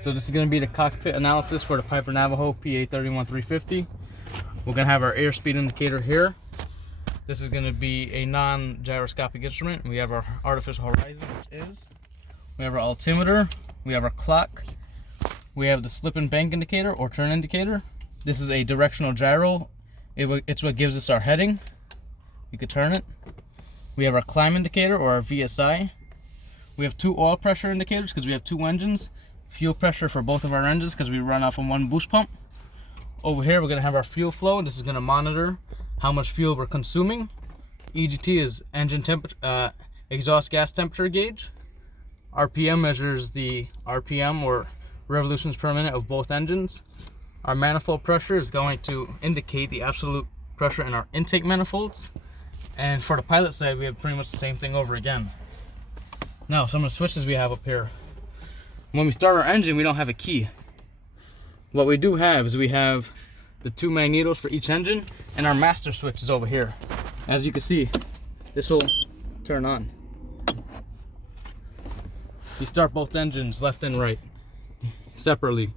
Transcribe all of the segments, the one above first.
So this is going to be the cockpit analysis for the Piper Navajo PA31-350. We're going to have our airspeed indicator here. This is going to be a non-gyroscopic instrument. We have our artificial horizon, which is. We have our altimeter. We have our clock. We have the slip and bank indicator or turn indicator. This is a directional gyro. It's what gives us our heading. You could turn it. We have our climb indicator or our VSI. We have two oil pressure indicators because we have two engines. Fuel pressure for both of our engines because we run off of one boost pump. Over here we're going to have our fuel flow. This is going to monitor how much fuel we're consuming. EGT is engine temperature, exhaust gas temperature gauge. RPM measures the RPM or revolutions per minute of both engines. Our manifold pressure is going to indicate the absolute pressure in our intake manifolds. And for the pilot side, we have pretty much the same thing over again. Now, some of the switches we have up here. When we start our engine, we don't have a key. What we do have is we have the two magnetos for each engine, and our master switch is over here. As you can see, this will turn on. You start both engines left and right separately.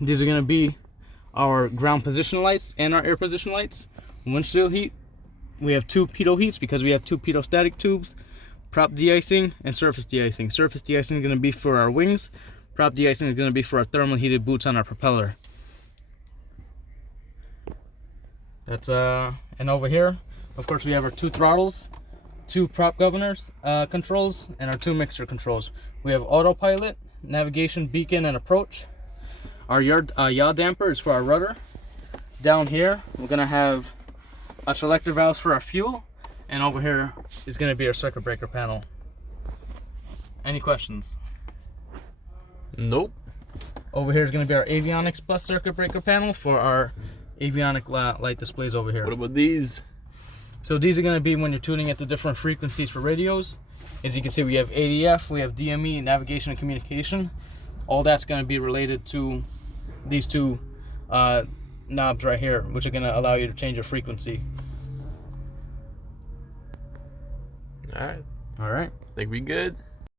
These are going to be our ground position lights and our air position lights. Windshield heat, we have two pitot heats because we have two pitot-static tubes. Prop de-icing and surface de-icing. Surface de-icing is going to be for our wings. Prop de-icing is going to be for our thermal heated boots on our propeller. That's and over here, of course, we have our two throttles, two prop governors controls, and our two mixture controls. We have autopilot, navigation, beacon, and approach. Our yaw damper is for our rudder. Down here, we're gonna have our selector valves for our fuel, and over here is gonna be our circuit breaker panel. Any questions? Nope. Over here is gonna be our avionics bus circuit breaker panel for our avionic light displays over here. What about these? So these are gonna be when you're tuning at the different frequencies for radios. As you can see, we have ADF, we have DME, navigation and communication. All that's gonna be related to these two knobs right here, which are going to allow you to change your frequency. All right. All right. Think we good?